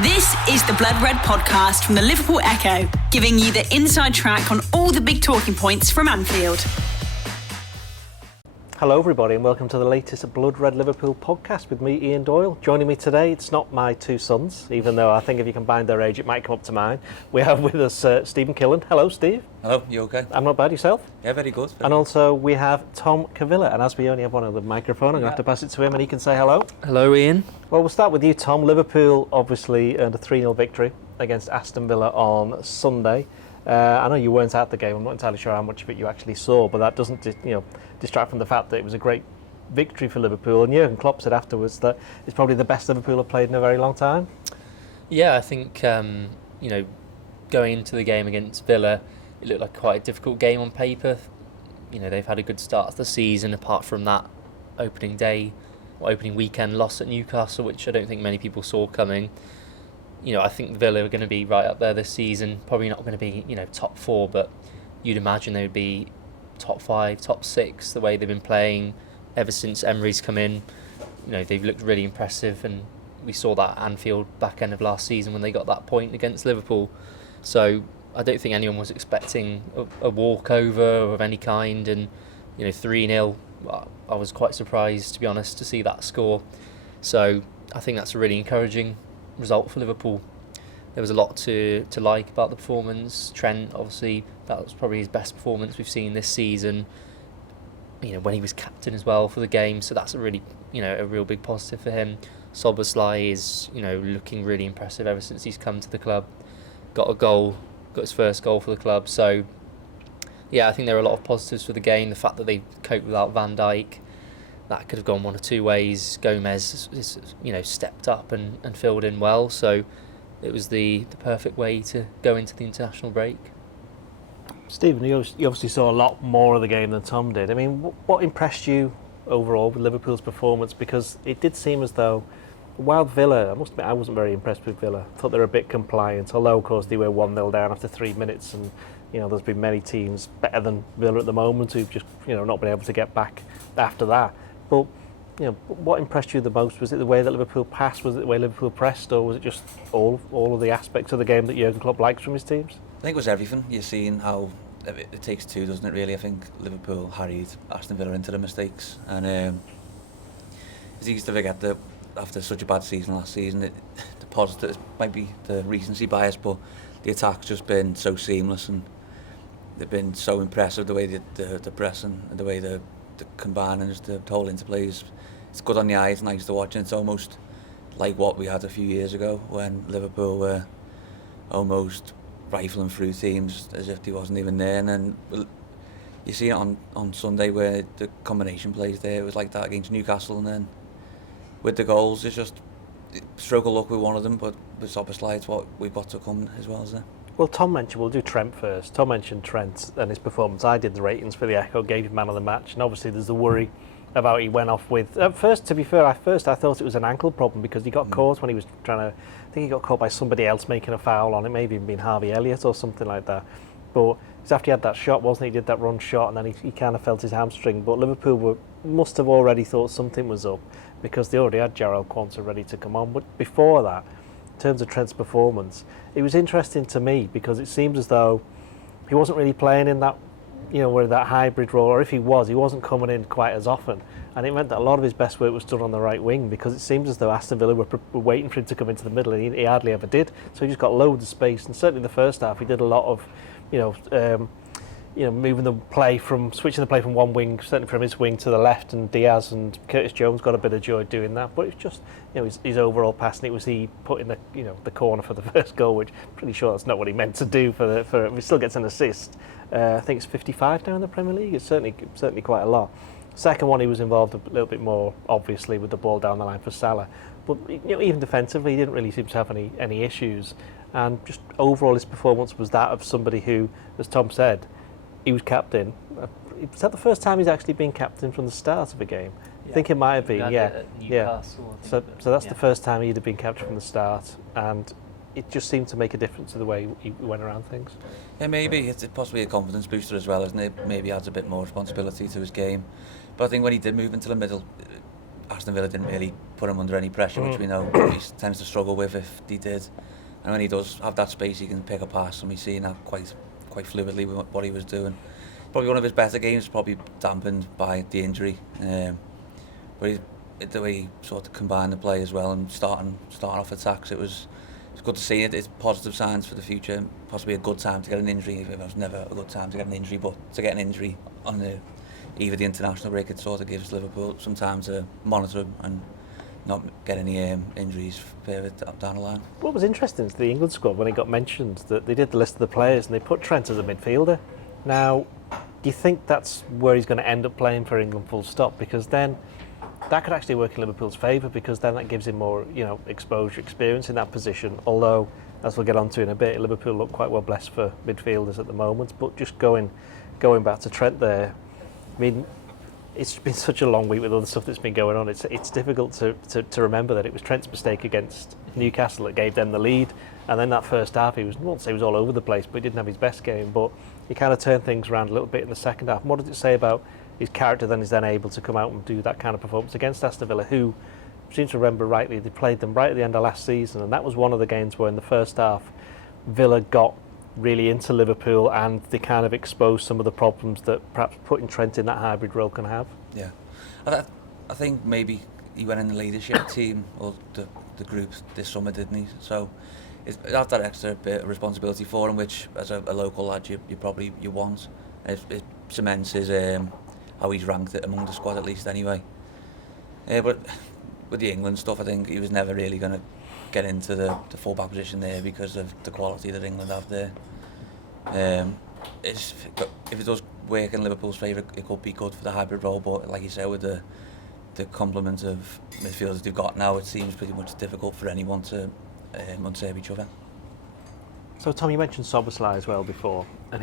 This is the Blood Red podcast from the Liverpool Echo, giving you the inside track on all the big talking points from Anfield. Hello everybody and welcome to the latest Blood Red Liverpool podcast with me, Ian Doyle. Joining me today, it's not my two sons, even though I think if you combine their age it might come up to mine. We have with us Stephen Killen. Hello Steve. Hello, you okay? I'm not bad, yourself? Yeah, very good. And also we have Tom Cavilla, and as we only have one other microphone, I'm going to have to pass it to him and he can say hello. Hello Ian. Well, we'll start with you, Tom. Liverpool obviously earned a 3-0 victory against Aston Villa on Sunday. I know you weren't at the game. I'm not entirely sure how much of it you actually saw, but that doesn't distract from the fact that it was a great victory for Liverpool. And Jurgen Klopp said afterwards that it's probably the best Liverpool have played in a very long time. Yeah, I think going into the game against Villa, it looked like quite a difficult game on paper. They've had a good start to the season, apart from that opening weekend loss at Newcastle, which I don't think many people saw coming. I think Villa are going to be right up there this season. Probably not going to be, top 4, but you'd imagine they would be top 5, top 6, the way they've been playing ever since Emery's come in. They've looked really impressive, and we saw that at Anfield back end of last season when they got that point against Liverpool. So I don't think anyone was expecting a walkover of any kind, and 3-0. I was quite surprised, to be honest, to see that score. So I think that's a really encouraging result for Liverpool. There was a lot to like about the performance. Trent, obviously, that was probably his best performance we've seen this season. When he was captain as well for the game, so that's a really, a real big positive for him. Szoboszlai is, looking really impressive ever since he's come to the club. Got his first goal for the club. So, yeah, I think there are a lot of positives for the game. The fact that they coped without Van Dijk, that could have gone one or two ways. Gomez is stepped up and filled in well, so it was the perfect way to go into the international break. Stephen, you obviously saw a lot more of the game than Tom did. I mean, what impressed you overall with Liverpool's performance? Because it did seem as though, while Villa, I must admit I wasn't very impressed with Villa. I thought they were a bit compliant, although of course they were 1-0 down after 3 minutes, and there's been many teams better than Villa at the moment who've just not been able to get back after that. But what impressed you the most? Was it the way that Liverpool passed? Was it the way Liverpool pressed? Or was it just all of the aspects of the game that Jurgen Klopp likes from his teams? I think it was everything. You're seeing how it takes two, doesn't it, really? I think Liverpool harried Aston Villa into the mistakes. And it's easy to forget that after such a bad season last season, the positives might be the recency bias, but the attack's just been so seamless, and they've been so impressive, the way the pressing and the way the combine and just the whole interplay it's good on the eye. It's nice to watch, and it's almost like what we had a few years ago when Liverpool were almost rifling through teams as if they wasn't even there. And then you see it on Sunday where the combination plays there. It was like that against Newcastle, and then with the goals it's just stroke of luck with one of them, but with Szoboszlai it's what we've got to come as well, isn't it? Well, we'll do Trent first. Tom mentioned Trent and his performance. I did the ratings for the Echo, gave him man of the match, and obviously there's the worry about he went off with... At first, to be fair, I thought it was an ankle problem because he got caught when he was trying to... I think he got caught by somebody else making a foul on it, maybe even been Harvey Elliott or something like that. But it was after he had that shot, wasn't he? He did that run shot and then he kind of felt his hamstring. But Liverpool must have already thought something was up because they already had Jarrell Quansah ready to come on. But before that, in terms of Trent's performance, it was interesting to me because it seems as though he wasn't really playing in that, where that hybrid role, or if he wasn't coming in quite as often, and it meant that a lot of his best work was done on the right wing because it seems as though Aston Villa were waiting for him to come into the middle, and he hardly ever did. So he just got loads of space, and certainly the first half he did a lot of, switching the play from one wing, certainly from his wing to the left, and Diaz and Curtis Jones got a bit of joy doing that. But it's just, his overall passing. It was he put in the corner for the first goal, which I'm pretty sure that's not what he meant to do. He still gets an assist. I think it's 55 now in the Premier League. It's certainly quite a lot. Second one, he was involved a little bit more obviously with the ball down the line for Salah. But even defensively, he didn't really seem to have any issues. And just overall, his performance was that of somebody who, as Tom said, he was captain. Is that the first time he's actually been captain from the start of a game? Yeah. I think it might have been, yeah. So that's the first time he'd have been captain from the start, and it just seemed to make a difference to the way he went around things. Yeah, maybe it's possibly a confidence booster as well, isn't it? Maybe adds a bit more responsibility to his game. But I think when he did move into the middle, Aston Villa didn't really put him under any pressure, which we know he tends to struggle with if he did. And when he does have that space, he can pick a pass, and we've seen that quite fluidly with what he was doing. Probably one of his better games, probably dampened by the injury. But the way he sort of combined the play as well and starting off attacks, it's good to see it. It's positive signs for the future. Possibly a good time to get an injury. It was never a good time to get an injury, but to get an injury on either the international break, it sort of gives Liverpool some time to monitor him and not get any injuries further down the line. What was interesting is the England squad, when it got mentioned, that they did the list of the players and they put Trent as a midfielder. Now, do you think that's where he's going to end up playing for England full stop? Because then that could actually work in Liverpool's favour, because then that gives him more, exposure, experience in that position. Although, as we'll get onto in a bit, Liverpool look quite well blessed for midfielders at the moment. But just going back to Trent there, I mean, it's been such a long week with all the stuff that's been going on. It's difficult to remember that it was Trent's mistake against Newcastle that gave them the lead, and then that first half I won't say he was all over the place, but he didn't have his best game. But he kind of turned things around a little bit in the second half. And what does it say about his character then is then able to come out and do that kind of performance against Aston Villa, who, seems to remember rightly, they played them right at the end of last season, and that was one of the games where in the first half Villa got really into Liverpool and they kind of exposed some of the problems that perhaps putting Trent in that hybrid role can have. Yeah, I think maybe he went in the leadership team or the group this summer, didn't he? So that's that extra bit of responsibility for him, which as a local lad you want. It cements his how he's ranked it among the squad, at least anyway. But with the England stuff, I think he was never really going to get into the full-back position there because of the quality that England have there. If it does work in Liverpool's favour, it could be good for the hybrid role, but like you said, with the complement of midfielders they've got now, it seems pretty much difficult for anyone to unserve each other. So Tom, you mentioned Szoboszlai as well before, and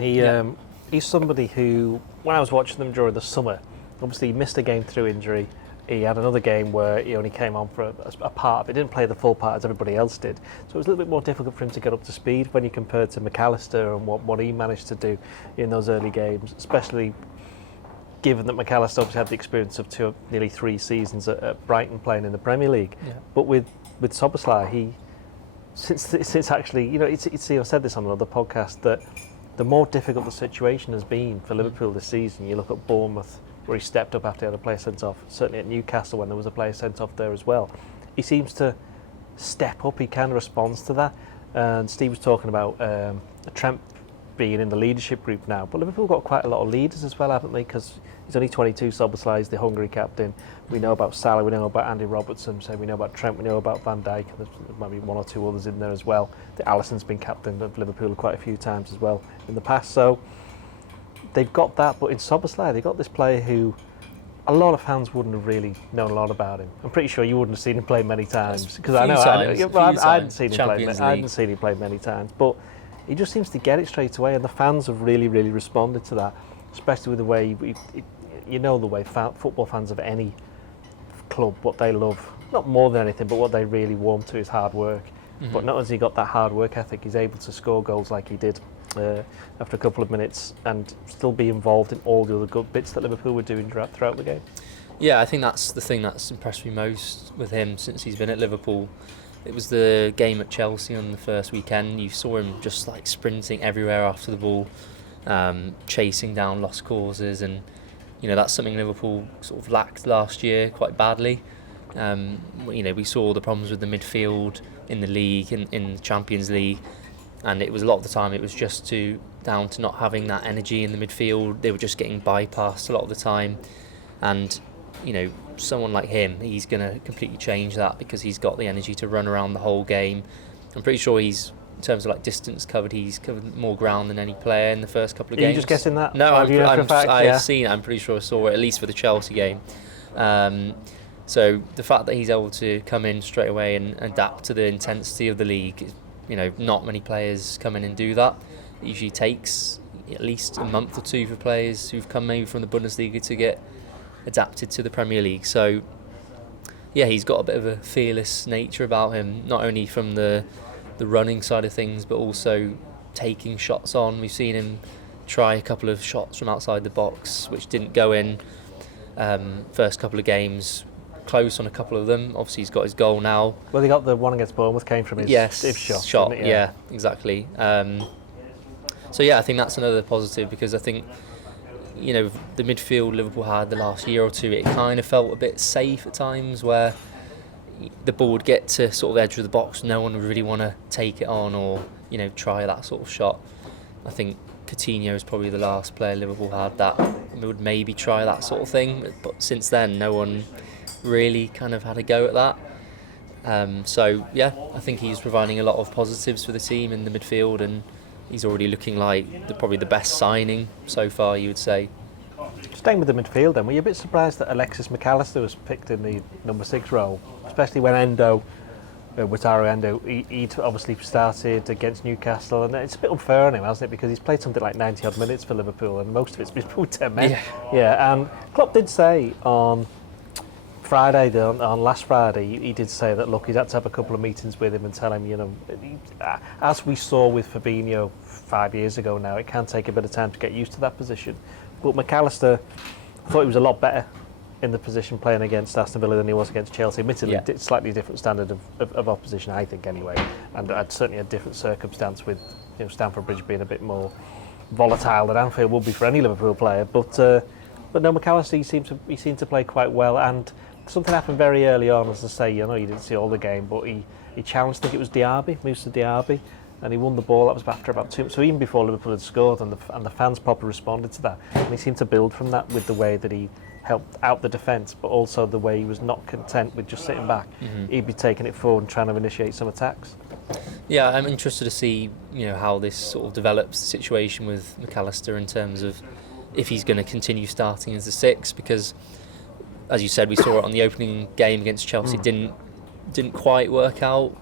he's somebody who, when I was watching them during the summer, obviously he missed a game through injury. He had another game where he only came on for a part of it, didn't play the full part as everybody else did. So it was a little bit more difficult for him to get up to speed when you compared to McAllister and what he managed to do in those early games, especially given that McAllister obviously had the experience of nearly 3 seasons at Brighton playing in the Premier League. Yeah. But with Szoboszlai, he, since actually, I said this on another podcast, that the more difficult the situation has been for Liverpool this season, you look at Bournemouth, where he stepped up after he had a player sent off, certainly at Newcastle when there was a player sent off there as well. He seems to step up, he kind of responds to that. And Steve was talking about Trent being in the leadership group now, but Liverpool got quite a lot of leaders as well, haven't they? Because he's only 22, Szoboszlai is the Hungary captain. We know about Salah, we know about Andy Robertson, so we know about Trent, we know about Van Dijk, and there might be 1 or 2 others in there as well. Alisson's been captain of Liverpool quite a few times as well in the past, so they've got that. But in Szoboszlai, they've got this player who a lot of fans wouldn't have really known a lot about him. I'm pretty sure you wouldn't have seen him play many times, because I hadn't seen him play many times, but he just seems to get it straight away, and the fans have really, really responded to that, especially with the way the way football fans of any club, what they love, not more than anything, but what they really warm to is hard work. Mm-hmm. But not only has he got that hard work ethic, he's able to score goals like he did after a couple of minutes and still be involved in all the other good bits that Liverpool were doing throughout the game. Yeah, I think that's the thing that's impressed me most with him since he's been at Liverpool. It was the game at Chelsea on the first weekend. You saw him just like sprinting everywhere after the ball, chasing down lost causes, and that's something Liverpool sort of lacked last year quite badly. We saw the problems with the midfield in the league, in the Champions League, and it was a lot of the time it was just down to not having that energy in the midfield. They were just getting bypassed a lot of the time, and someone like him, he's going to completely change that because he's got the energy to run around the whole game. I'm pretty sure in terms of like distance covered, he's covered more ground than any player in the first couple of games. Are you just guessing that? No, I've seen it. I'm pretty sure I saw it, at least for the Chelsea game. So the fact that he's able to come in straight away and adapt to the intensity of the league, not many players come in and do that. It usually takes at least a month or 2 for players who've come maybe from the Bundesliga to get adapted to the Premier League. So yeah, he's got a bit of a fearless nature about him, not only from the running side of things, but also taking shots on. We've seen him try a couple of shots from outside the box which didn't go in. First couple of games, close on a couple of them. Obviously, he's got his goal now. Well, they got the one against Bournemouth came from his shot. Didn't it? Yeah, exactly. So yeah, I think that's another positive, because I think, you know, the midfield Liverpool had the last year or two, it kind of felt a bit safe at times, where the ball would get to sort of edge of the box, no one would really want to take it on or, you know, try that sort of shot. I think Coutinho is probably the last player Liverpool had that would maybe try that sort of thing, but since then no one really kind of had a go at that. So yeah, I think he's providing a lot of positives for the team in the midfield, and he's already looking like probably the best signing so far, you would say. Staying with the midfield then, were you a bit surprised that Alexis McAllister was picked in the number 6 role, especially when Wataru Endo, he'd obviously started against Newcastle, and it's a bit unfair on him, hasn't it, because he's played something like 90 odd minutes for Liverpool and most of it's been through 10 men. Yeah, and Klopp did say on Friday, on last Friday, he did say that, look, he's had to have a couple of meetings with him and tell him, you know, as we saw with Fabinho 5 years ago now, it can take a bit of time to get used to that position. But McAllister, I thought he was a lot better in the position playing against Aston Villa than he was against Chelsea. Admittedly, slightly different standard of opposition, I think, anyway. And certainly a different circumstance with, you know, Stamford Bridge being a bit more volatile than Anfield would be for any Liverpool player. But no, McAllister, he seemed to play quite well. And something happened very early on, as I say. You know, you didn't see all the game, but he challenged. I think it was Moussa Diaby, and he won the ball. That was after about 2. So even before Liverpool had scored, and the fans properly responded to that. And he seemed to build from that with the way that he helped out the defence, but also the way he was not content with just sitting back. He'd be taking it forward and trying to initiate some attacks. Yeah, I'm interested to see, you know, how this sort of develops, the situation with McAllister, in terms of if he's going to continue starting as the 6, because, as you said, we saw it on the opening game against Chelsea. Didn't quite work out.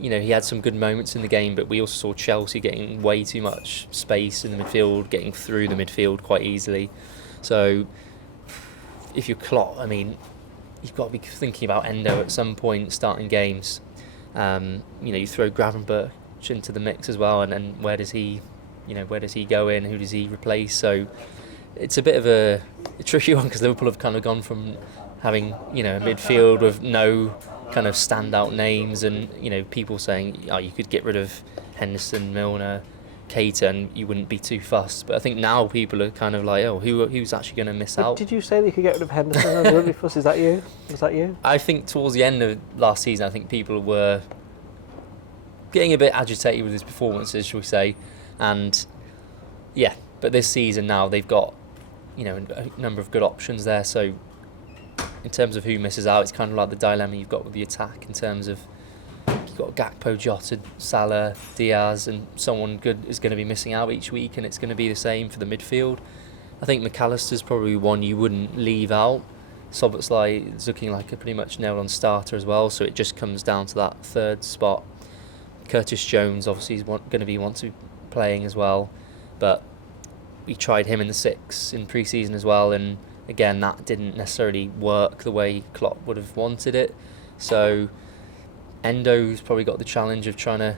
You know, he had some good moments in the game, but we also saw Chelsea getting way too much space in the midfield, getting through the midfield quite easily. So if you're Klopp, I mean, you've got to be thinking about Endo at some point starting games. You know, you throw Gravenberch into the mix as well, and then where does he go in? Who does he replace? So it's a bit of a tricky one, because Liverpool have kind of gone from having, you know, a midfield with no kind of standout names, and, you know, people saying, oh, you could get rid of Henderson, Milner, Keita, and you wouldn't be too fussed. But I think now people are kind of like, oh, who's actually going to miss out? Did you say that you could get rid of Henderson and wouldn't be fussed? Is that you? Was that you? I think towards the end of last season, I think people were getting a bit agitated with his performances, shall we say. And yeah, but this season now they've got, you know, a number of good options there. So in terms of who misses out, it's kind of like the dilemma you've got with the attack, in terms of you've got Gakpo, Jota, Salah, Diaz, and someone good is going to be missing out each week, and it's going to be the same for the midfield. I think McAllister's probably one you wouldn't leave out. Szoboszlai is looking like a pretty much nailed-on starter as well, so it just comes down to that third spot. Curtis Jones obviously is going to be playing as well, but we tried him in the 6 in pre-season as well, and again that didn't necessarily work the way Klopp would have wanted it. So Endo's probably got the challenge of trying to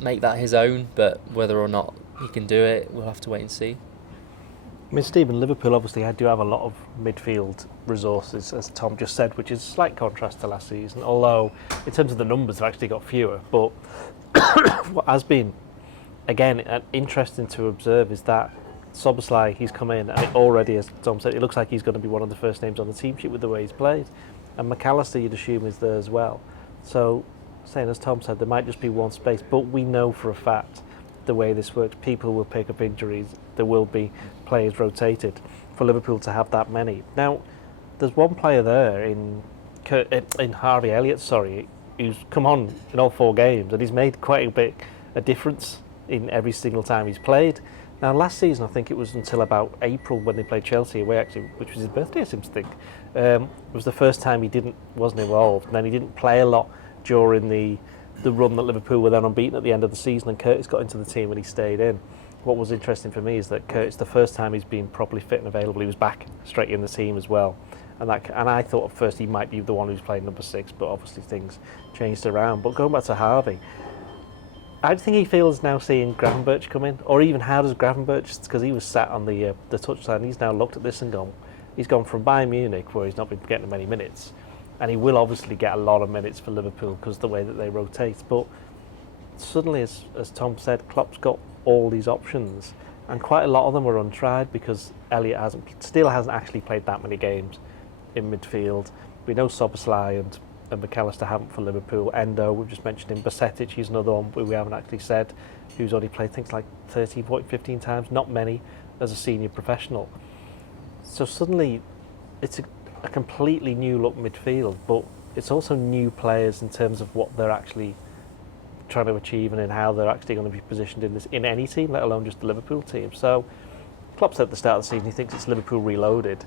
make that his own, but whether or not he can do it, we'll have to wait and see. I mean, Stephen, Liverpool obviously do have a lot of midfield resources, as Tom just said, which is a slight contrast to last season, although in terms of the numbers they've actually got fewer. But what has been, again, interesting to observe is that Szoboszlai, he's come in, and it already, as Tom said, it looks like he's going to be one of the first names on the team sheet with the way he's played. And McAllister, you'd assume, is there as well. So, saying as Tom said, there might just be one space, but we know for a fact the way this works, people will pick up injuries, there will be players rotated. For Liverpool to have that many. Now, there's one player there in Harvey Elliott, who's come on in all 4 games, and he's made quite a difference in every single time he's played. Now, last season, I think it was until about April when they played Chelsea away, actually, which was his birthday, I seem to think. It was the first time he wasn't involved, and then he didn't play a lot during the run that Liverpool were then unbeaten at the end of the season, and Curtis got into the team and he stayed in. What was interesting for me is that Curtis, the first time he's been properly fit and available, he was back straight in the team as well. And I thought at first he might be the one who's playing number 6, but obviously things changed around. But going back to Harvey, how do you think he feels now seeing Gravenberch come in? Or even how does Gravenberch, because he was sat on the touchline, he's now looked at this and gone, He's gone from Bayern Munich, where he's not been getting many minutes, and he will obviously get a lot of minutes for Liverpool because of the way that they rotate. But suddenly, as Tom said, Klopp's got all these options, and quite a lot of them are untried because Elliott still hasn't actually played that many games in midfield. We know Szoboszlai and McAllister haven't for Liverpool. Endo, we've just mentioned him. Basetic, he's another one we haven't actually said, who's only played things like 13, 14, 15 times, not many as a senior professional. So suddenly it's a completely new look midfield, but it's also new players in terms of what they're actually trying to achieve and in how they're actually going to be positioned in any team, let alone just the Liverpool team. So Klopp said at the start of the season he thinks it's Liverpool reloaded.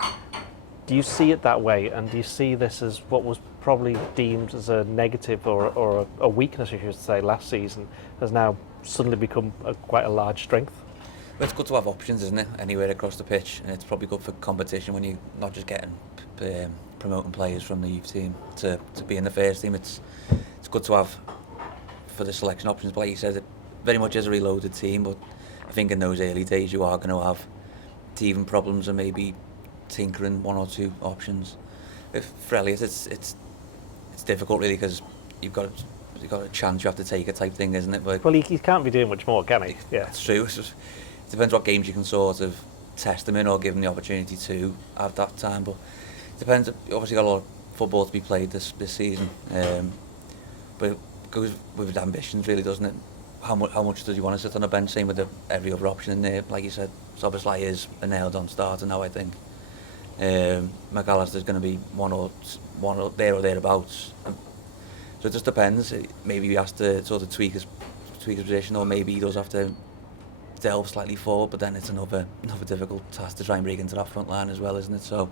Do you see it that way, and do you see this as what was probably deemed as a negative or a weakness, if you should say, last season, has now suddenly become quite a large strength? Well, it's good to have options, isn't it, anywhere across the pitch, and it's probably good for competition when you're not just getting promoting players from the youth team to be in the first team. It's good to have for the selection options, but like you said, it very much is a reloaded team, but I think in those early days you are going to have teething problems and maybe tinkering one or two options. For Elliott, it's difficult really because you've got a chance you have to take it type thing, isn't it? But well, he can't be doing much more, can he? Yeah, it's true. It depends what games you can sort of test him in or give him the opportunity to have that time. But it depends. Obviously, got a lot of football to be played this season, but it goes with ambitions, really, doesn't it? How much does he want to sit on the bench? Same with every other option in there. Like you said, Szoboszlai is a nailed-on starter now, I think. McAllister's going to be one or there or thereabouts. So it just depends. Maybe he has to sort of tweak his position, or maybe he does have to delve slightly forward. But then it's another difficult task to try and break into that front line as well, isn't it? So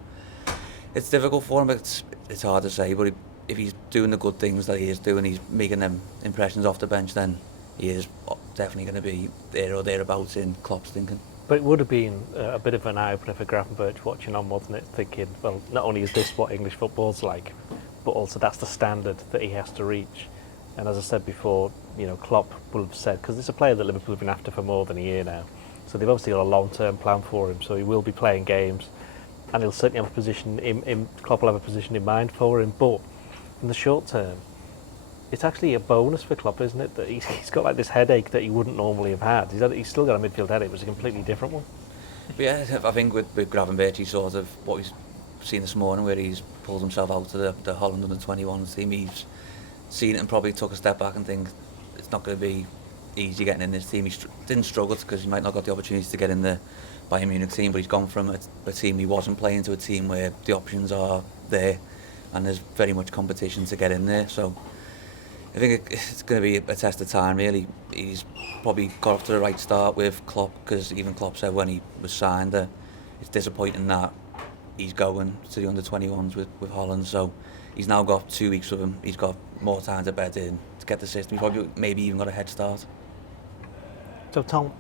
it's difficult for him. But it's hard to say. But if he's doing the good things that he is doing, he's making them impressions off the bench, then he is definitely going to be there or thereabouts in Klopp's thinking. But it would have been a bit of an eye-opener for Gravenberch watching on, wasn't it? Thinking, well, not only is this what English football's like, but also that's the standard that he has to reach. And as I said before, Klopp will have said, because it's a player that Liverpool have been after for more than a year now, so they've obviously got a long-term plan for him, so he will be playing games, and he'll certainly have a position, Klopp will have a position in mind for him, but in the short term, it's actually a bonus for Klopp, isn't it, that he's got like this headache that he wouldn't normally have had. He's still got a midfield headache, but it's a completely different one. But yeah, I think with Gravenberch, he's sort of what we've seen this morning, where he's pulled himself out to the Holland under-21s team. He's seen it and probably took a step back and think it's not going to be easy getting in this team. He didn't struggle because he might not got the opportunity to get in the Bayern Munich team, but he's gone from a team he wasn't playing to a team where the options are there and there's very much competition to get in there. So I think it's going to be a test of time, really. He's probably got off to the right start with Klopp, because even Klopp said when he was signed that it's disappointing that he's going to the under-21s with Holland. So he's now got 2 weeks with him. He's got more time to bed in, to get the system. He's probably maybe even got a head start. So Tom,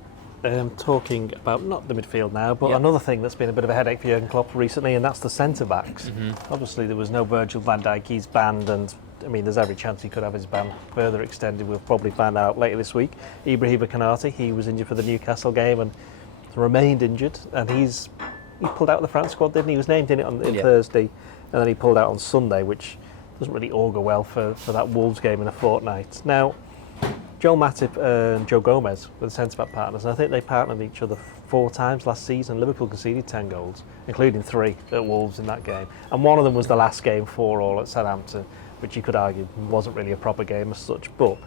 talking about not the midfield now, but another thing that's been a bit of a headache for Jurgen Klopp recently, and that's the centre-backs. Mm-hmm. Obviously there was no Virgil van Dijk, he's banned, and I mean, there's every chance he could have his ban further extended. We'll probably find out later this week. Ibrahima Konate, he was injured for the Newcastle game and remained injured, and he pulled out of the France squad, didn't he? He was named in it on Thursday, and then he pulled out on Sunday, which doesn't really augur well for that Wolves game in a fortnight. Now, Joel Matip and Joe Gomez were the centre-back partners, and I think they partnered each other 4 times last season. Liverpool conceded 10 goals, including 3 at Wolves in that game, and one of them was the last game 4-4 at Southampton, which you could argue wasn't really a proper game as such, but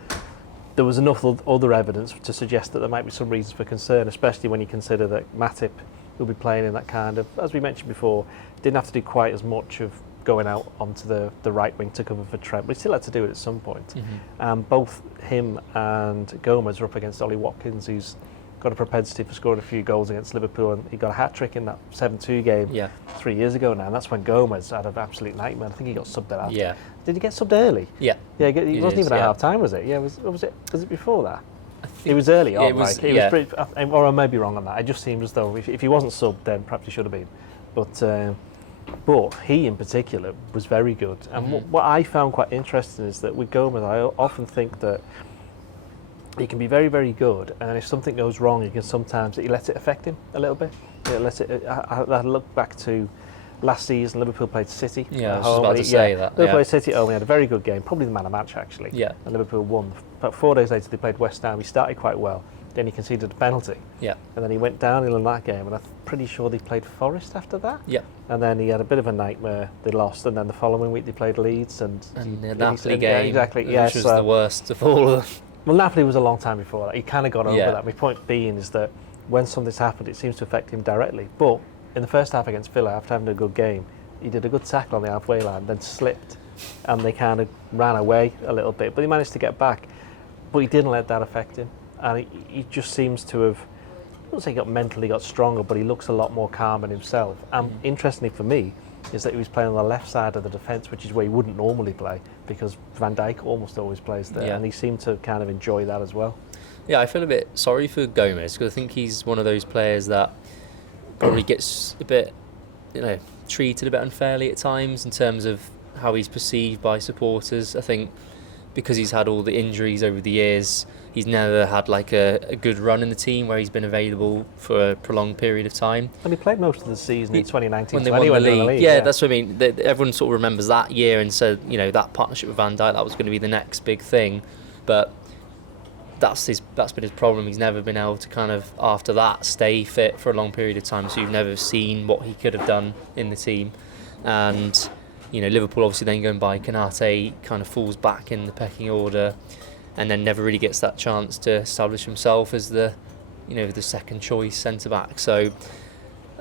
there was enough other evidence to suggest that there might be some reasons for concern, especially when you consider that Matip will be playing in that kind of, as we mentioned before, didn't have to do quite as much of going out onto the right wing to cover for Trent, but he still had to do it at some point. Mm-hmm. Both him and Gomez are up against Ollie Watkins, who's got a propensity for scoring a few goals against Liverpool, and he got a hat-trick in that 7-2 game 3 years ago now, and that's when Gomez had an absolute nightmare. I think he got subbed out after. Yeah. Did he get subbed early? Yeah. Yeah, he wasn't even at half-time, was it? Yeah, was it before that? It was early on, was pretty, or I may be wrong on that. It just seemed as though if he wasn't subbed, then perhaps he should have been. But he in particular was very good. And what I found quite interesting is that with Gomez, I often think that he can be very, very good, and if something goes wrong, he lets it affect him a little bit. I look back to last season Liverpool played City. Yeah, I at was just home, about to say that. Liverpool Yeah. played City at home. He had a very good game, probably the man of the match actually. Yeah. And Liverpool won. But 4 days later they played West Ham. He started quite well. Then he conceded a penalty. Yeah. And then he went downhill in that game. And I'm pretty sure they played Forest after that. Yeah. And then he had a bit of a nightmare. They lost. And then the following week they played Leeds. And the Napoli game, yeah, exactly. which was the worst of all of them. Well, Napoli was a long time before that. He kind of got over Yeah. that. My point being is that when something's happened, it seems to affect him directly. But in the first half against Villa, after having a good game, he did a good tackle on the halfway line, then slipped, and they kind of ran away a little bit. But he managed to get back. But he didn't let that affect him. And he just seems to have, I wouldn't say he got mentally got stronger, but he looks a lot more calm in himself. And interestingly for me, is that he was playing on the left side of the defence, which is where he wouldn't normally play, because Van Dijk almost always plays there, Yeah. and he seemed to kind of enjoy that as well. Yeah, I feel a bit sorry for Gomez because I think he's one of those players that probably gets a bit, treated a bit unfairly at times in terms of how he's perceived by supporters. I think because he's had all the injuries over the years, he's never had like a good run in the team where he's been available for a prolonged period of time. And he played most of the season in 2019 when they when won he the went to league. Yeah, that's what I mean. Everyone sort of remembers that year and said, that partnership with Van Dijk, that was going to be the next big thing. But that's been his problem. He's never been able to kind of, after that, stay fit for a long period of time. So you've never seen what he could have done in the team. And Liverpool obviously then going by Konate kind of falls back in the pecking order, and then never really gets that chance to establish himself as the second choice centre back. So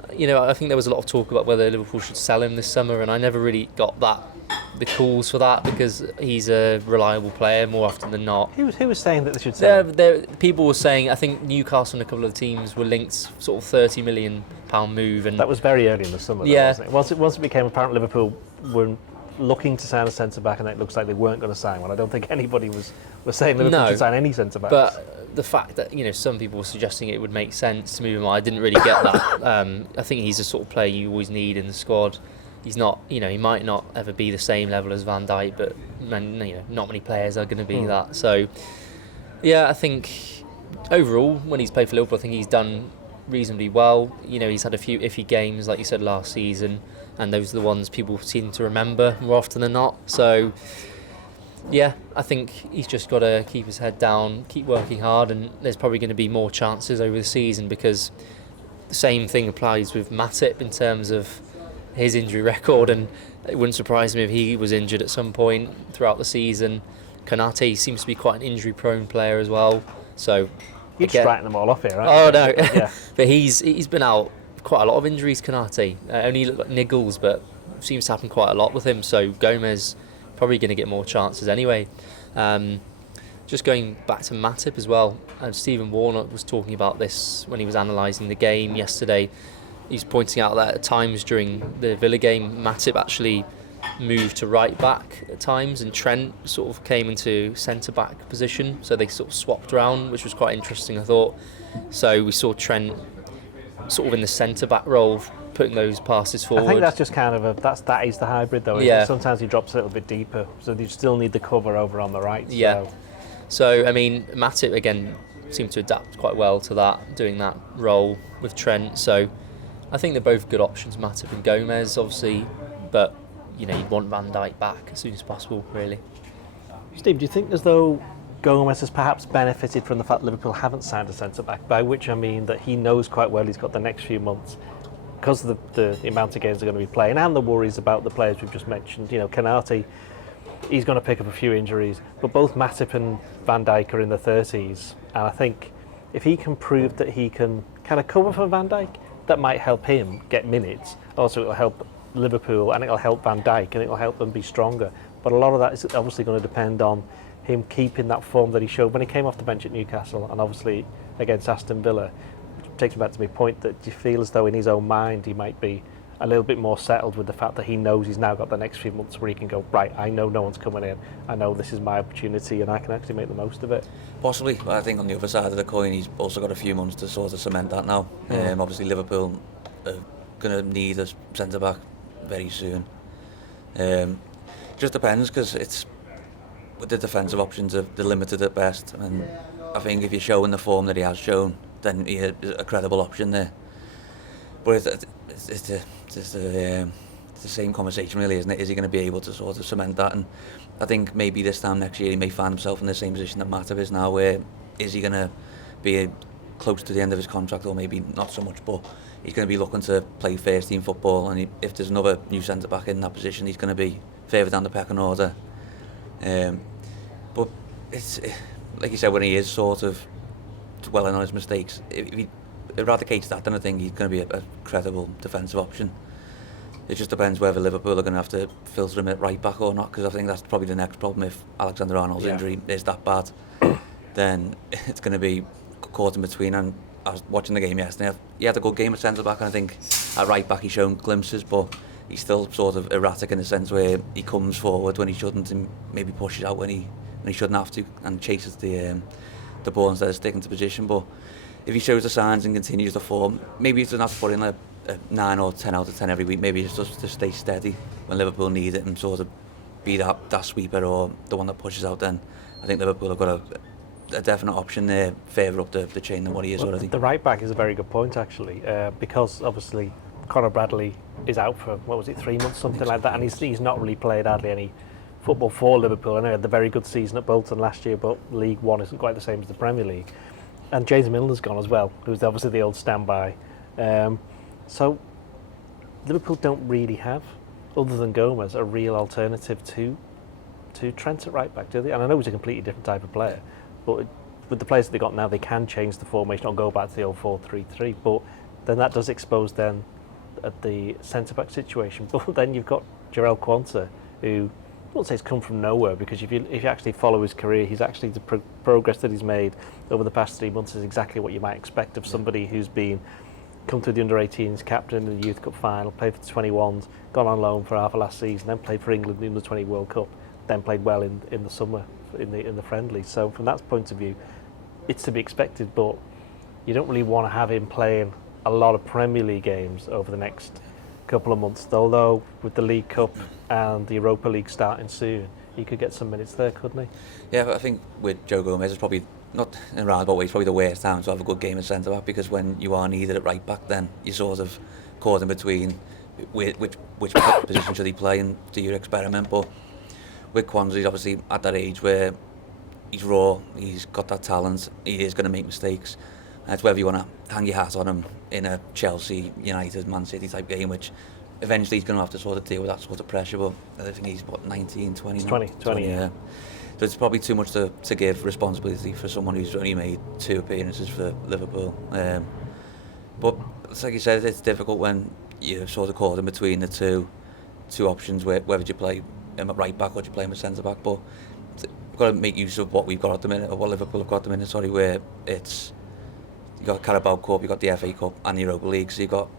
I think there was a lot of talk about whether Liverpool should sell him this summer, and I never really got the calls for that because he's a reliable player more often than not. Who was saying that they should sell him? People were saying, I think Newcastle and a couple of teams were linked, sort of £30 million move, and That was very early in the summer, though, Yeah. wasn't it? Once it became apparent Liverpool were looking to sign a centre-back, and it looks like they weren't going to sign one. I don't think anybody was saying Liverpool should sign any centre-backs. But the fact that some people were suggesting it would make sense to move him on, I didn't really get that. I think he's the sort of player you always need in the squad. He's not, he might not ever be the same level as Van Dijk, but not many players are going to be that. So, yeah, I think overall, when he's played for Liverpool, I think he's done reasonably well. He's had a few iffy games, like you said, last season, and those are the ones people seem to remember more often than not. So, yeah, I think he's just got to keep his head down, keep working hard, and there's probably going to be more chances over the season because the same thing applies with Matip in terms of his injury record, and it wouldn't surprise me if he was injured at some point throughout the season. Konate seems to be quite an injury-prone player as well, so You're just writing them all off here, right? Oh no, Yeah. but he's been out quite a lot of injuries. Konate only look like niggles, but seems to happen quite a lot with him. So Gomez probably going to get more chances anyway. Just going back to Matip as well, Stephen Warnock was talking about this when he was analysing the game yesterday. He's pointing out that at times during the Villa game, Matip actually moved to right back at times, and Trent sort of came into centre back position. So they sort of swapped around, which was quite interesting, I thought. So we saw Trent sort of in the centre back role, putting those passes forward. I think that's just kind of that is the hybrid though. Isn't Yeah. it? Sometimes he drops a little bit deeper, so you still need the cover over on the right. Yeah. So I mean, Matip again seemed to adapt quite well to that, doing that role with Trent. So I think they're both good options, Matip and Gomez, obviously, but you'd want Van Dijk back as soon as possible, really. Steve, do you think as though Gomez has perhaps benefited from the fact Liverpool haven't signed a centre-back, by which I mean that he knows quite well he's got the next few months, because of the amount of games they're going to be playing and the worries about the players we've just mentioned. Konate, he's going to pick up a few injuries, but both Matip and Van Dijk are in their 30s, and I think if he can prove that he can kind of cover for Van Dijk, that might help him get minutes. Also, it'll help Liverpool and it'll help Van Dijk and it'll help them be stronger. But a lot of that is obviously going to depend on him keeping that form that he showed when he came off the bench at Newcastle and obviously against Aston Villa. Which takes me back to my point that do you feel as though in his own mind he might be a little bit more settled with the fact that he knows he's now got the next few months where he can go, right, I know no one's coming in, I know this is my opportunity and I can actually make the most of it. Possibly, but I think on the other side of the coin he's also got a few months to sort of cement that now. Obviously Liverpool are going to need a centre-back very soon. Just depends, because it's with the defensive options they're limited at best, and I think if you're showing the form that he has shown, then he's a credible option there. But it's the it's the same conversation really, isn't it? Is he going to be able to sort of cement that? And I think maybe this time next year he may find himself in the same position that Matip is now, where is he going to be close to the end of his contract, or maybe not so much, but he's going to be looking to play first team football, and if there's another new centre back in that position, he's going to be further down the pecking order. But it's like you said, when he is sort of dwelling on his mistakes, if he eradicates that, then I think he's going to be a credible defensive option. It just depends whether Liverpool are going to have to filter him at right back or not, because I think that's probably the next problem. If Alexander-Arnold's injury is that bad, then it's going to be caught in between. And I was watching the game yesterday. He had a good game at centre back, and I think at right back he's shown glimpses, but he's still sort of erratic in the sense where he comes forward when he shouldn't, and maybe pushes out when he shouldn't have to, and chases the ball instead of sticking to position. But if he shows the signs and continues to form, maybe he doesn't have to put in a 9 or 10 out of 10 every week. Maybe it's just to stay steady when Liverpool need it and sort of be that sweeper or the one that pushes out. Then I think Liverpool have got a definite option there further up the chain than what he is already. The right back is a very good point actually, because obviously Conor Bradley is out for 3 months, something like that, and he's not really played hardly any football for Liverpool. I know he had the very good season at Bolton last year, but League One isn't quite the same as the Premier League. And James Milner's gone as well, who's obviously the old standby. So Liverpool don't really have, other than Gomez, a real alternative to Trent at right back, do they? And I know he's a completely different type of player, but with the players that they've got now, they can change the formation or go back to the old 4-3-3. But then that does expose then at the centre-back situation. But then you've got Jarell Quansah, who I won't say he's come from nowhere, because if you actually follow his career, he's actually the progress that he's made over the past 3 months is exactly what you might expect of somebody who's come through the under-18s, captain in the Youth Cup final, played for the 21s, gone on loan for half of last season, then played for England in the Under-20 World Cup, then played well in the summer in the friendlies. So from that point of view, it's to be expected, but you don't really want to have him playing a lot of Premier League games over the next couple of months, although with the League Cup and the Europa League starting soon, he could get some minutes there, couldn't he? Yeah, but I think with Joe Gomez, it's probably not in a roundabout way, it's probably the worst time to have a good game at centre back, because when you are needed at right back, then you're sort of caught in between which position should he play and do your experiment. But with Quansah, he's obviously at that age where he's raw, he's got that talent, he is going to make mistakes. And it's whether you want to hang your hat on him in a Chelsea, United, Man City type game, which eventually he's going to have to sort of deal with that sort of pressure. But I think he's, 19, 20 now? 20, yeah. So it's probably too much to give responsibility for someone who's only made 2 appearances for Liverpool. But it's like you said, it's difficult when you're sort of caught in between the two options, whether you play him at right back or you play him at centre back. But we've got to make use of what we've got at the minute, or what Liverpool have got at the minute, where it's, you've got Carabao Cup, you've got the FA Cup and the Europa League, so you've got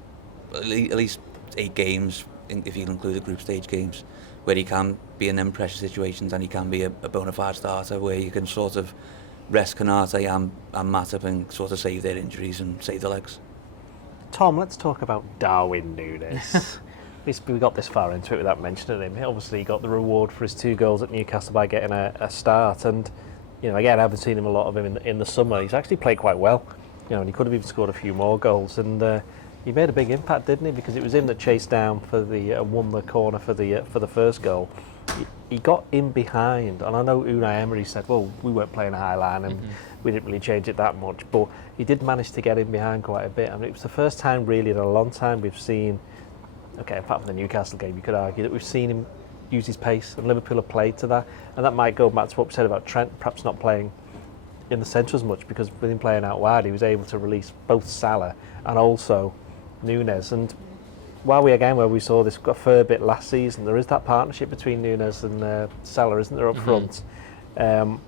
at least 8 games, if you include the group stage games, where he can be in them pressure situations and he can be a bona fide starter, where you can sort of rest Konate and Matip and sort of save their injuries and save their legs. Tom, let's talk about Darwin Nunez. We got this far into it without mentioning him. He obviously got the reward for his 2 goals at Newcastle by getting a start, and again, I haven't seen him a lot of him in the summer. He's actually played quite well, and he could have even scored a few more goals, and he made a big impact, didn't he? Because it was him that chased down for won the corner for the first goal. He got in behind, and I know Unai Emery said, well, we weren't playing a high line and we didn't really change it that much, but he did manage to get in behind quite a bit. I mean, it was the first time really in a long time we've seen, apart from the Newcastle game, you could argue that we've seen him use his pace, and Liverpool have played to that, and that might go back to what we said about Trent perhaps not playing in the centre as much, because with him playing out wide, he was able to release both Salah and also Nunez. And where we saw this a fair bit last season, there is that partnership between Nunez and Salah, isn't there, up front? But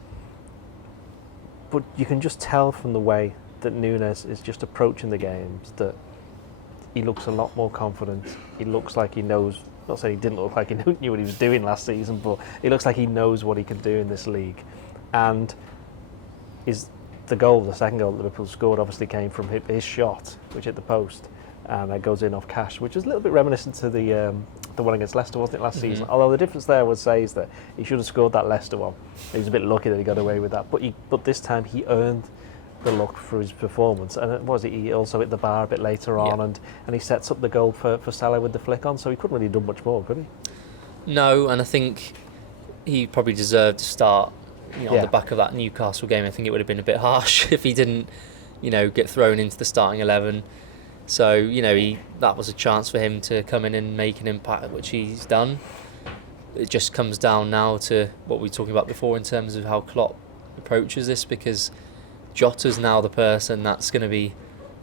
you can just tell from the way that Nunez is just approaching the games that he looks a lot more confident. He looks like he knows, not saying he didn't look like he knew what he was doing last season, but he looks like he knows what he can do in this league. And the second goal that Liverpool scored obviously came from his shot, which hit the post, and that goes in off Cash, which is a little bit reminiscent to the one against Leicester, wasn't it, last season? Although the difference there, I would say, is that he should have scored that Leicester one. He was a bit lucky that he got away with that, but this time he earned the look for his performance. And he also hit the bar a bit later on, and he sets up the goal for Salah with the flick on, so he couldn't really have done much more, could he? No, and I think he probably deserved to start on the back of that Newcastle game. I think it would have been a bit harsh if he didn't get thrown into the starting 11. So that was a chance for him to come in and make an impact, which he's done. It just comes down now to what we were talking about before in terms of how Klopp approaches this, because Jota's now the person that's going to be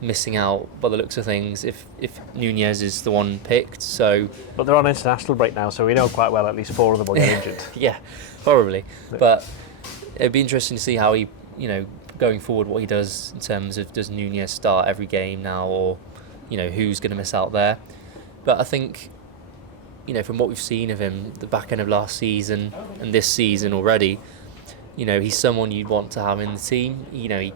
missing out by the looks of things if Nunez is the one picked. So, but they're on international break now, so we know quite well at least 4 of them will get injured. Yeah, probably. But it'd be interesting to see how he, going forward, what he does in terms of, does Nunez start every game now, or who's going to miss out there. But I think from what we've seen of him, the back end of last season and this season already, he's someone you'd want to have in the team. He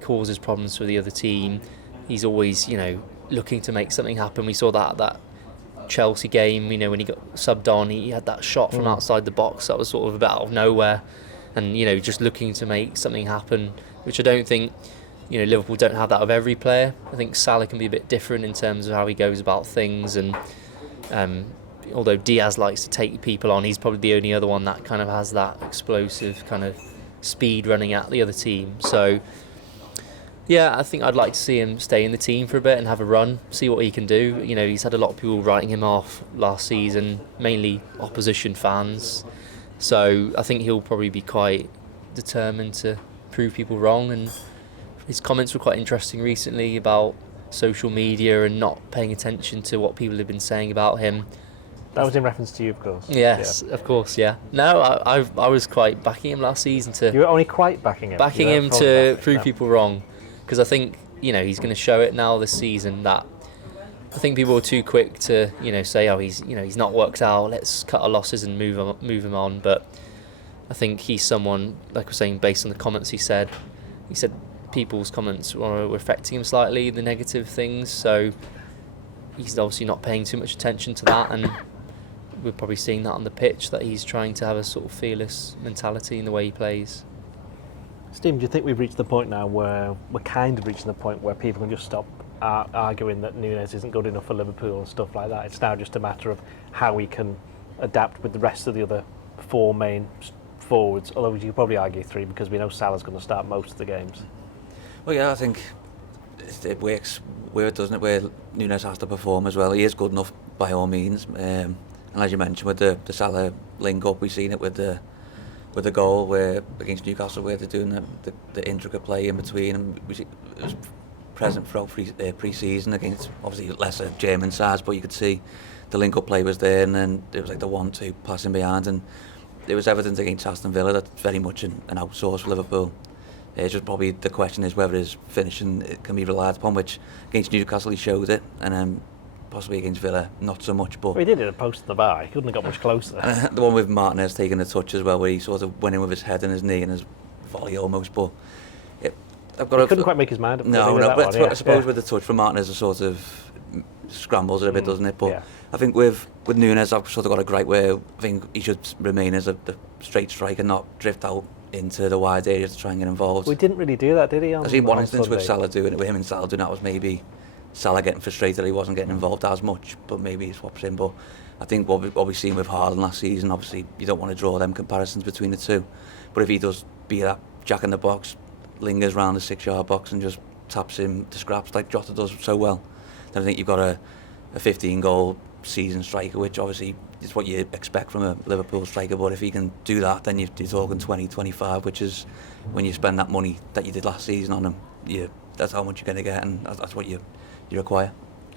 causes problems for the other team. He's always, looking to make something happen. We saw that Chelsea game, when he got subbed on, he had that shot from outside the box that was sort of a bit out of nowhere, and just looking to make something happen, which I don't think, Liverpool don't have that of every player. I think Salah can be a bit different in terms of how he goes about things, and although Diaz likes to take people on, he's probably the only other one that kind of has that explosive kind of speed running at the other team. So yeah, I think I'd like to see him stay in the team for a bit and have a run, see what he can do. He's had a lot of people writing him off last season, mainly opposition fans. So I think he'll probably be quite determined to prove people wrong. And his comments were quite interesting recently about social media and not paying attention to what people have been saying about him. That was in reference to you, of course. Yes, yeah. Of course, yeah. No, I was quite backing him last season to... You were only quite backing him? Backing him to prove people wrong. Because I think, he's going to show it now this season that I think people were too quick to, say, oh, he's not worked out, let's cut our losses and move him on. But I think he's someone, like I was saying, based on the comments he said people's comments were affecting him slightly, the negative things. So he's obviously not paying too much attention to that, and we're probably seeing that on the pitch, that he's trying to have a sort of fearless mentality in the way he plays. Stephen, do you think we've reached the point now where we're kind of reaching the point where people can just stop arguing that Nunez isn't good enough for Liverpool and stuff like that? It's now just a matter of how we can adapt with the rest of the other 4 main forwards, although you could probably argue 3 because we know Salah's going to start most of the games. Well, yeah, I think it works where it doesn't, where Nunez has to perform as well. He is good enough by all means. And as you mentioned, with the Salah link-up, we've seen it with the goal where against Newcastle, where they're doing the intricate play in between, and it was present throughout pre-season against obviously lesser German sides, but you could see the link-up play was there, and then it was like the 1-2 passing behind, and it was evident against Aston Villa that very much an outsource for Liverpool. It's just probably the question is whether his finishing it can be relied upon, which against Newcastle he showed it, and possibly against Villa not so much. But he did it a post in the bar, he couldn't have got much closer. The one with Martinez taking the touch as well, where he sort of went in with his head and his knee and his volley almost, but he couldn't quite make his mind up. No, but I suppose with the touch from Martinez it sort of scrambles it a bit, doesn't it? But I think with Nunez I've sort of got a gripe where I think he should remain as the straight striker, not drift out into the wide area to try and get involved. We didn't really do that, did he? I've seen one instance with Salah doing it, with him and Salah doing that, was maybe Salah getting frustrated he wasn't getting involved as much, but maybe he swaps in. But I think what we've seen with Haaland last season, obviously you don't want to draw them comparisons between the two, but if he does be that jack in the box, lingers around the 6-yard box and just taps him to scraps like Jota does so well, then I think you've got a 15-goal season striker, which obviously is what you expect from a Liverpool striker. But if he can do that, then you're talking 20, 25, which is when you spend that money that you did last season on him, that's how much you're going to get, and that's what you require.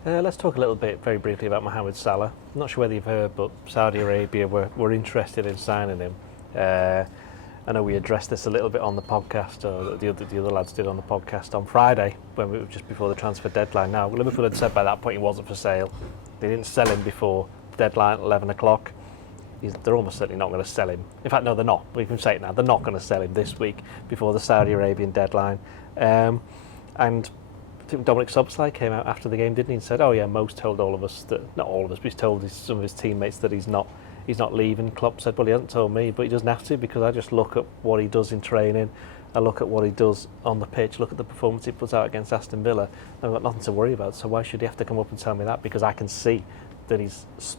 Let's talk a little bit, very briefly, about Mohamed Salah. I'm not sure whether you've heard, but Saudi Arabia were interested in signing him. I know we addressed this a little bit on the podcast, or the other lads did on the podcast on Friday, when we were just before the transfer deadline. Now, Liverpool had said by that point he wasn't for sale. They didn't sell him before the deadline at 11 o'clock. They're almost certainly not going to sell him. In fact, no, they're not. We can say it now. They're not going to sell him this week before the Saudi Arabian deadline. And Dominic Szoboszlai came out after the game, didn't he, and said, oh yeah, Mo's told all of us that, not all of us, but he's told some of his teammates that he's not he's not leaving. Klopp said, well, he hasn't told me, but he doesn't have to, because I just look at what he does in training, I look at what he does on the pitch, look at the performance he puts out against Aston Villa, I've got nothing to worry about. So why should he have to come up and tell me that? Because I can see that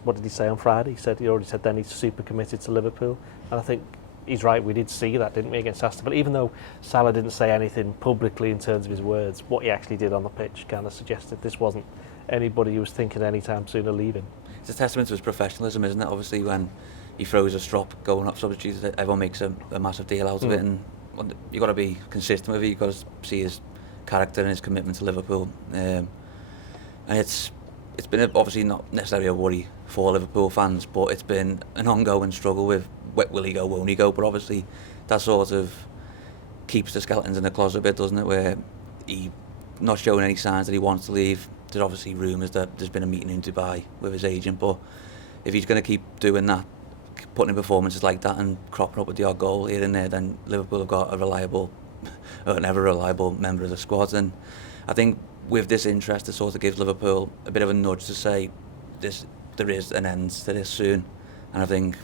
what did he say on Friday? He already said then he's super committed to Liverpool. And I think he's right, we did see that, didn't we, against Aston Villa? Even though Salah didn't say anything publicly in terms of his words, what he actually did on the pitch kind of suggested this wasn't anybody who was thinking anytime soon of leaving. It's a testament to his professionalism, isn't it? Obviously, when he throws a strop going off substitutes, everyone makes a massive deal out of it, and you've got to be consistent with it. You've got to see his character and his commitment to Liverpool. And it's been obviously not necessarily a worry for Liverpool fans, but it's been an ongoing struggle with will he go, won't he go? But obviously that sort of keeps the skeletons in the closet a bit, doesn't it? Where he not showing any signs that he wants to leave. There's obviously rumours that there's been a meeting in Dubai with his agent, but if he's going to keep doing that, putting in performances like that and cropping up with the odd goal here and there, then Liverpool have got an ever reliable member of the squad. And I think with this interest, it sort of gives Liverpool a bit of a nudge to say there is an end to this soon. And I think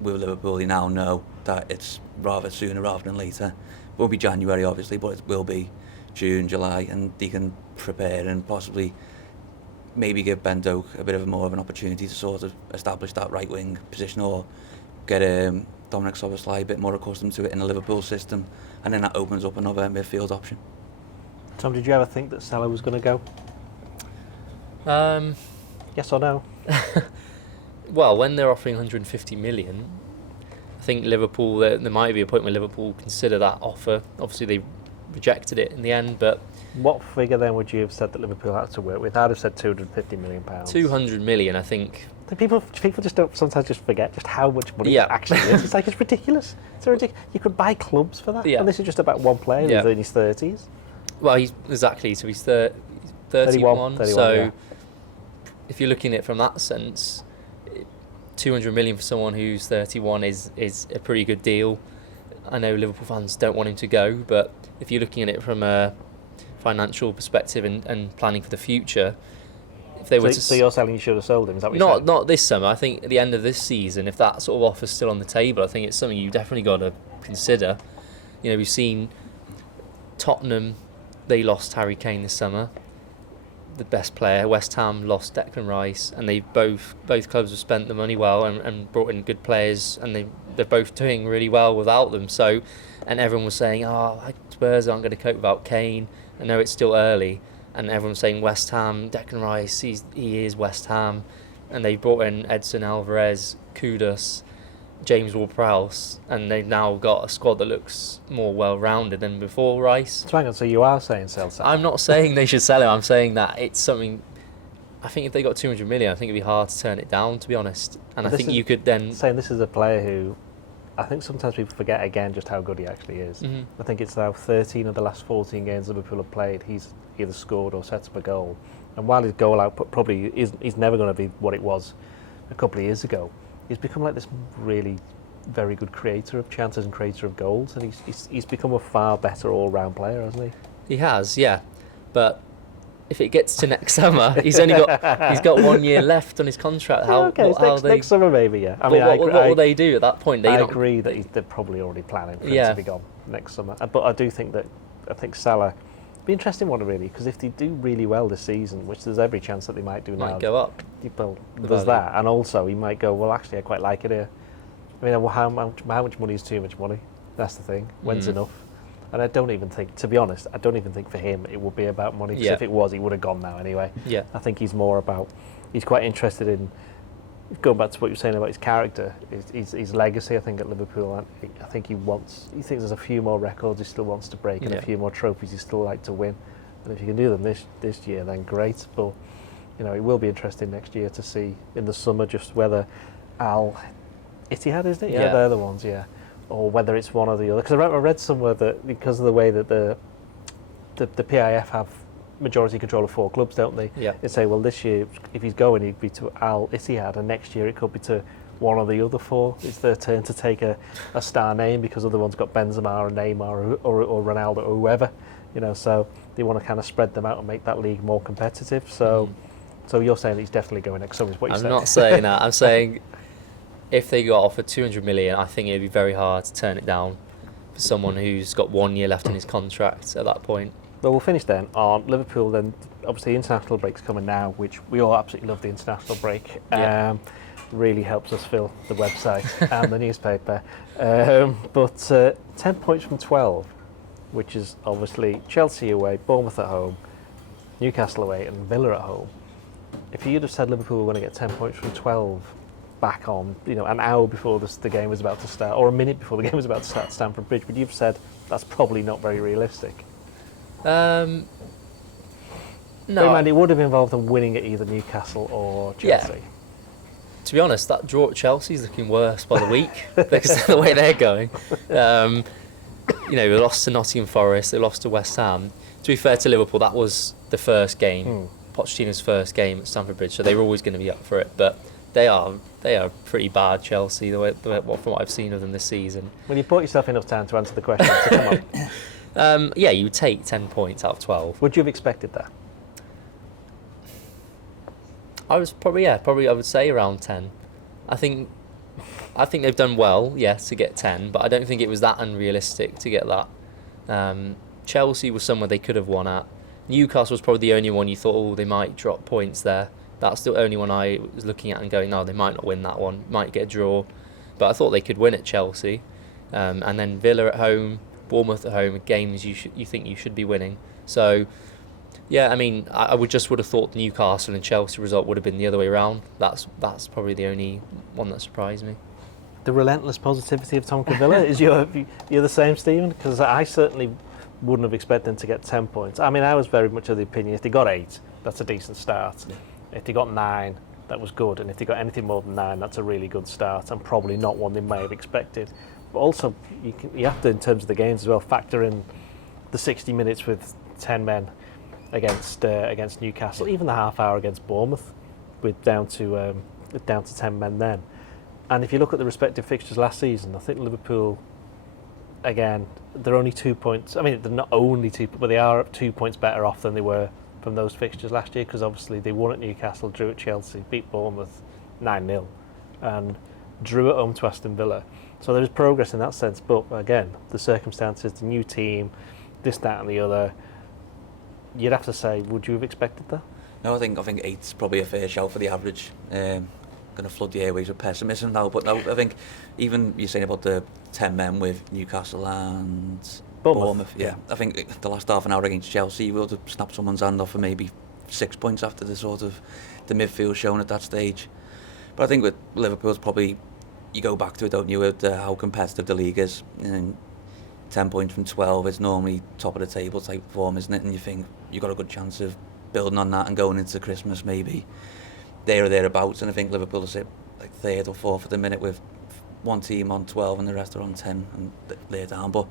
with Liverpool, they now know that it's rather sooner rather than later. It won't be January, obviously, but it will be June, July, and they can prepare and possibly maybe give Ben Doak a bit of more of an opportunity to sort of establish that right wing position, or get Dominic Szoboszlai a bit more accustomed to it in the Liverpool system, and then that opens up another midfield option. Tom, did you ever think that Salah was going to go? Yes or no? Well, when they're offering 150 million, I think Liverpool, there might be a point where Liverpool consider that offer. Obviously, they rejected it in the end, but... What figure then would you have said that Liverpool had to work with? I'd have said £250 million. 200 million, I think. People just don't sometimes just forget just how much money it actually is. It's like, it's ridiculous. It's ridiculous. You could buy clubs for that. Yeah. And this is just about one player who's in his 30s. Well, he's 31, so yeah. If you're looking at it from that sense, 200 million for someone who's 31 is a pretty good deal. I know Liverpool fans don't want him to go, but if you're looking at it from a financial perspective and planning for the future, if they were so you're saying you should have sold him? Is that what you're saying? Not this summer. I think at the end of this season, if that sort of offer's still on the table, I think it's something you definitely got to consider. You know, we've seen Tottenham, they lost Harry Kane this summer, the best player. West Ham lost Declan Rice, and they both clubs have spent the money well and brought in good players, and they're both doing really well without them. So, and everyone was saying, Spurs aren't going to cope without Kane. I know it's still early, and everyone's saying West Ham, Declan Rice, he is West Ham, and they brought in Edson Alvarez, Kudus, James Ward-Prowse, and they've now got a squad that looks more well-rounded than before Rice. So hang on, so you are saying sell Salah? I'm not saying they should sell him. I'm saying that it's something. I think if they got 200 million, I think it'd be hard to turn it down, to be honest. And I think you could then saying this is a player who, I think sometimes people forget again just how good he actually is. Mm-hmm. I think it's now 13 of the last 14 games Liverpool have played, he's either scored or set up a goal. And while his goal output probably he's never going to be what it was a couple of years ago, he's become like this really very good creator of chances and creator of goals, and he's become a far better all-round player, hasn't he? He has, yeah. But if it gets to next summer, he's got 1 year left on his contract. Next summer maybe, yeah. I mean, what will they do at that point? I agree that they're probably already planning for him to be gone next summer. But I do think Salah, be an interesting one really, because if they do really well this season, which there's every chance that they might do now, might go up. Well, there's that, and also he might go, well, actually I quite like it here. I mean, how much money is too much money? That's the thing. When's enough? And I don't even think, to be honest, for him it would be about money. Because if it was, he would have gone now anyway. Yeah. I think he's more about, he's quite interested in, going back to what you were saying about his character, his legacy, I think, at Liverpool. I think he thinks there's a few more records he still wants to break and a few more trophies he still like to win. And if you can do them this year, then great. But, you know, it will be interesting next year to see in the summer just whether Ittihad, isn't it? Yeah, they're the ones, yeah. Or whether it's one or the other. Because I read somewhere that because of the way that the PIF have majority control of 4 clubs, don't they? Yeah. They say, well, this year, if he's going, he'd be to Al Ittihad, and next year it could be to one of the other 4. It's their turn to take a star name, because other ones got Benzema or Neymar or Ronaldo or whoever. You know, so they want to kind of spread them out and make that league more competitive. So you're saying that he's definitely going next summer, is what you're saying? I'm not saying that. I'm saying if they got offered 200 million, I think it'd be very hard to turn it down for someone who's got 1 year left in his contract at that point. Well, we'll finish then on Liverpool. Then obviously international break's coming now, which we all absolutely love the international break. Yeah. Really helps us fill the website and the newspaper. But 10 points from 12, which is obviously Chelsea away, Bournemouth at home, Newcastle away and Villa at home. If you'd have said Liverpool were going to get 10 points from 12 back on, an hour before the game was about to start, or a minute before the game was about to start at Stamford Bridge, would you have said that's probably not very realistic? No. Bear in mind, it would have involved them winning at either Newcastle or Chelsea. Yeah. To be honest, that draw at Chelsea is looking worse by the week because of the way they're going. They lost to Nottingham Forest, they lost to West Ham. To be fair to Liverpool, that was the first game, Pochettino's first game at Stamford Bridge, so they were always going to be up for it. But they are pretty bad, Chelsea, from what I've seen of them this season. Well, you bought yourself enough time to answer the question, so come on. You would take 10 points out of 12. Would you have expected that? I was probably I would say around 10. I think they've done well, yes, to get 10, but I don't think it was that unrealistic to get that. Chelsea was somewhere they could have won at. Newcastle was probably the only one you thought, they might drop points there. That's the only one I was looking at and going, no, they might not win that one, might get a draw. But I thought they could win at Chelsea. And then Villa at home, Bournemouth at home, games you think you should be winning. So, yeah, I mean, I would have thought the Newcastle and Chelsea result would have been the other way around. That's probably the only one that surprised me. The relentless positivity of Tom Cavilla, you're the same, Stephen? Because I certainly wouldn't have expected them to get 10 points. I mean, I was very much of the opinion if they got 8, that's a decent start. Yeah. If they got 9, that was good. And if they got anything more than 9, that's a really good start and probably not one they may have expected. But also, you have to, in terms of the games as well, factor in the 60 minutes with 10 men against Newcastle, even the half hour against Bournemouth, with down to 10 men then. And if you look at the respective fixtures last season, I think Liverpool, again, they're only 2 points. I mean, they're not only 2, but they are 2 points better off than they were from those fixtures last year, because obviously they won at Newcastle, drew at Chelsea, beat Bournemouth 9-0, and drew at home to Aston Villa. So there is progress in that sense, but again, the circumstances, the new team, this, that and the other, you'd have to say, would you have expected that? No, I think 8's probably a fair shout for the average. Going to flood the airways with pessimism now, but no, I think even you're saying about the 10 men with Newcastle and Bournemouth, yeah, I think the last half an hour against Chelsea would have snapped someone's hand off for maybe 6 points after the midfield shown at that stage. But I think with Liverpool's probably, you go back to it, don't you, with how competitive the league is, and 10 points from 12 is normally top of the table type form, isn't it? And you think you've got a good chance of building on that and going into Christmas maybe there or thereabouts. And I think Liverpool is like 3rd or 4th at the minute with one team on 12 and the rest are on 10 and they're down. But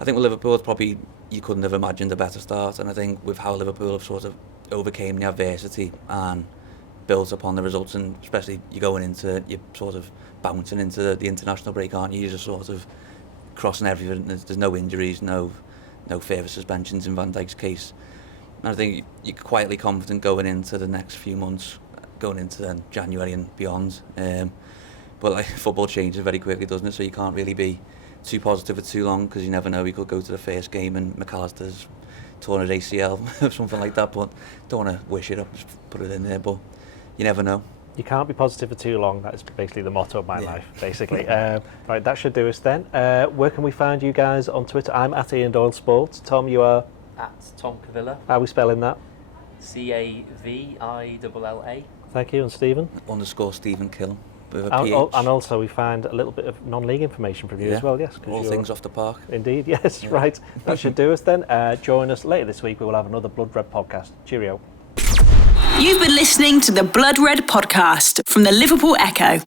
I think with Liverpool, probably you couldn't have imagined a better start. And I think with how Liverpool have sort of overcame the adversity and built upon the results, and especially you're going into, you're sort of bouncing into the international break, aren't you? You're just sort of crossing everything. There's no injuries, no further suspensions in Van Dijk's case. And I think you're quietly confident going into the next few months, going into then January and beyond. But like, football changes very quickly, doesn't it? So you can't really be too positive for too long, because you never know. You could go to the first game and McAllister's torn his ACL or something like that. But don't want to wish it up, just put it in there. But you never know. You can't be positive for too long. That is basically the motto of my life, basically. Right, that should do us then. Where can we find you guys on Twitter? I'm at Ian Doyle Sports. Tom, you are? At Tom Cavilla. How are we spelling that? Cavilla. Thank you. And Stephen? _ Stephen Killen. With a and PH. also we find a little bit of non-league information from you as well, yes? All things off the park. Indeed, yes, right. That should do us then. Join us later this week. We will have another Blood Red podcast. Cheerio. You've been listening to the Blood Red podcast from the Liverpool Echo.